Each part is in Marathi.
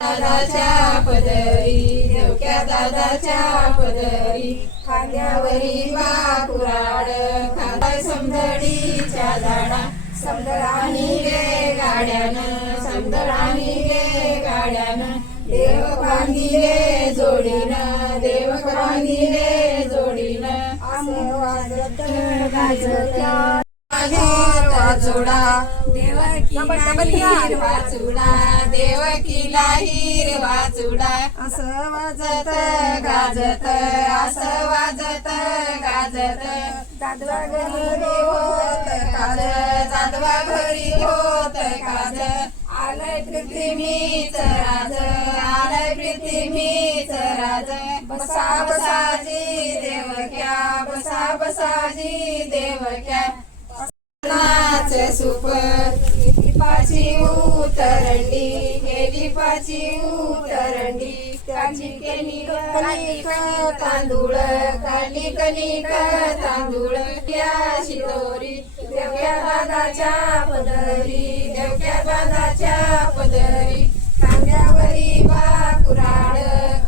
दादाच्या पदरी देवक्या दादाच्या पदरी खांद्यावरी बाकुराड खांदाय समदडीच्या झाडा समदडानी रे गाड्यानं समदडानी रे गाड्यानं देव बांधिले जोडीनं देव बांधिले जोडीनं असं वाजत गाजत्या वाचोडा देवकीला वाचुडा देवकीला हिर वाचुडा असं वाजत गाजत असं वाजत गाजत जादवा घरी होत काज जादवा घरी होत काज आलय पृथ्वीच राज आलय पृथ्वीच राज बसा बसाजी देवक्या बसा बसाजी देवक्या नाचे सुपर लिपाची उतरंडी हे लिपाची उतरंडी त्याची कणिक तांदूळ काली कणिक तांदूळ या शिदोरी देवक्या दादाच्या पदरी देवक्या दादाच्या पदरी खांद्यावरी बाकुराड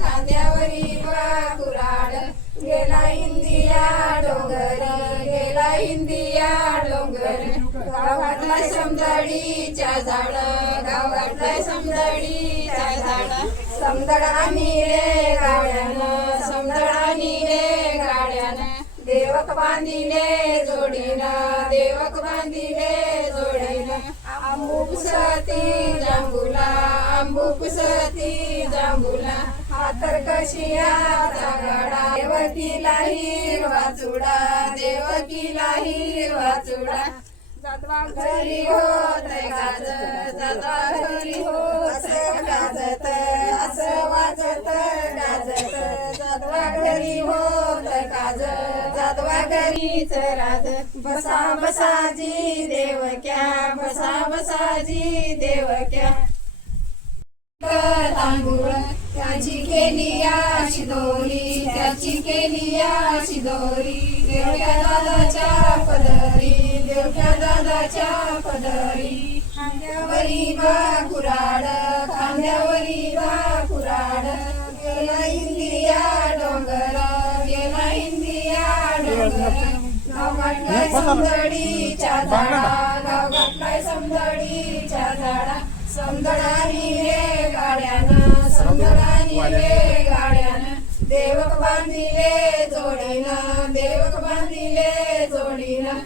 खांद्यावरी बाकुराड गेला इंदिया डोंगर गेला इंदिया डोंगर गावातला समदडीच्या झाड गावातला समदडीच्या झाड समदडानी रे गाड्यानं समदडानी रे गाड्यानं देवक बांधिले जोडीनं देवक बांधिले जोडीनं आंबुपसती जांभुला आंबुपसती जांभुला हातर कशियाचा गडा देवकीला हिरवा चुडा देवकीला हिरवा चुडा जादवा घरी होत गाज जादवा घरी होत गाजत असं वाजत गाजत जादवा घरी होत गाज जादवा घरीच राज बसा बसाजी देवक्या बसा बसाजी देवक्या तांदूळ त्याची केली अशी दोरी त्याची केली अशी दोरी देवक्या दादाच्या पदरी देवक्या दादाच्या पदरी खांद्यावरी बाकुराड खांद्यावरी बाकुराड गेला इंदिया डोंगर गेला इंदिया डोंगर गावातलाय समदडीच्या झाडा गावातलाय समदडीच्या झाडा समदडानी रे गाड्यानं समदडानी रे गाड्यानं देवक बांधिले जोडीनं देवक बांधिले जोडीनं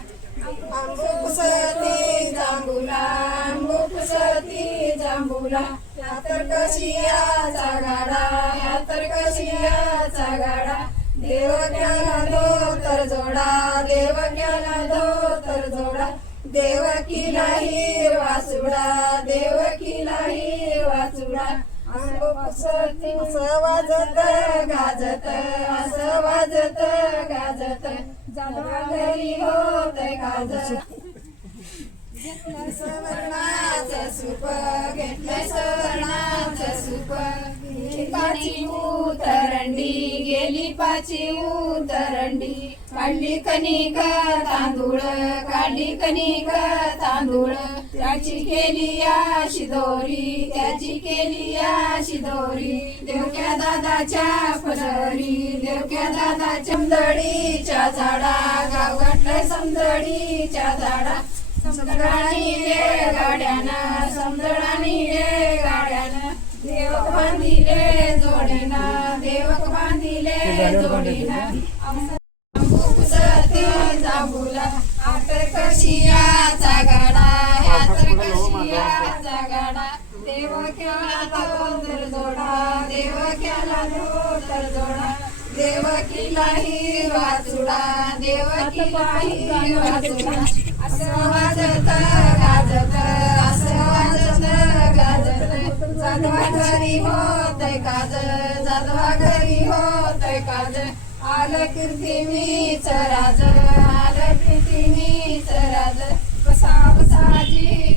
आंबुपसती जांभुला आंबुपसती जांभुला यातर कशियाचा गाडा यातर कशियाचा गाडा देवक्याला धोतर जोडा देवक्याला धोतर जोडा देवकीला हिरवा चुडा देवकीला हिरवा चुडा आंबुपसती असं वाजत गाजत असं वाजत गाजत जादवा घरी होत गाजत घेतलं सवर्णाचं सूप घेतलं सवर्णाचं सूप गेली पाची उतरंडी गेली पाची उतरंडी काढली कणिक तांदूळ काढली कणिक तांदूळ त्याची केली अशी दोरी त्याची केली अशी दोरी देवक्या दादाच्या पदरी देवक्या दादाच्या समदडीच्या झाडा गाव गाठलाय समदडीच्या झाडा समदडानी रे गाड्यानं समदडानी रे गाड्यानं देवक बांधिले जोडीनं देवक बांधिले जोडीनं आंबुपसती जांभुला हातर कशियाचा गाडा हातर कशियाचा गाडा देवक्याला धोतर जोडा देवक्याला धोतर जोडा देवकीला हिरवा चुडा देवकीला हिरवा चुडा असं वाजत गाजत असं वाजत गाजत जादवा घरी होत काज जादवा घरी होत काज आलं पृथ्वीच राज आलं पृथ्वीच राज बसा बसाजी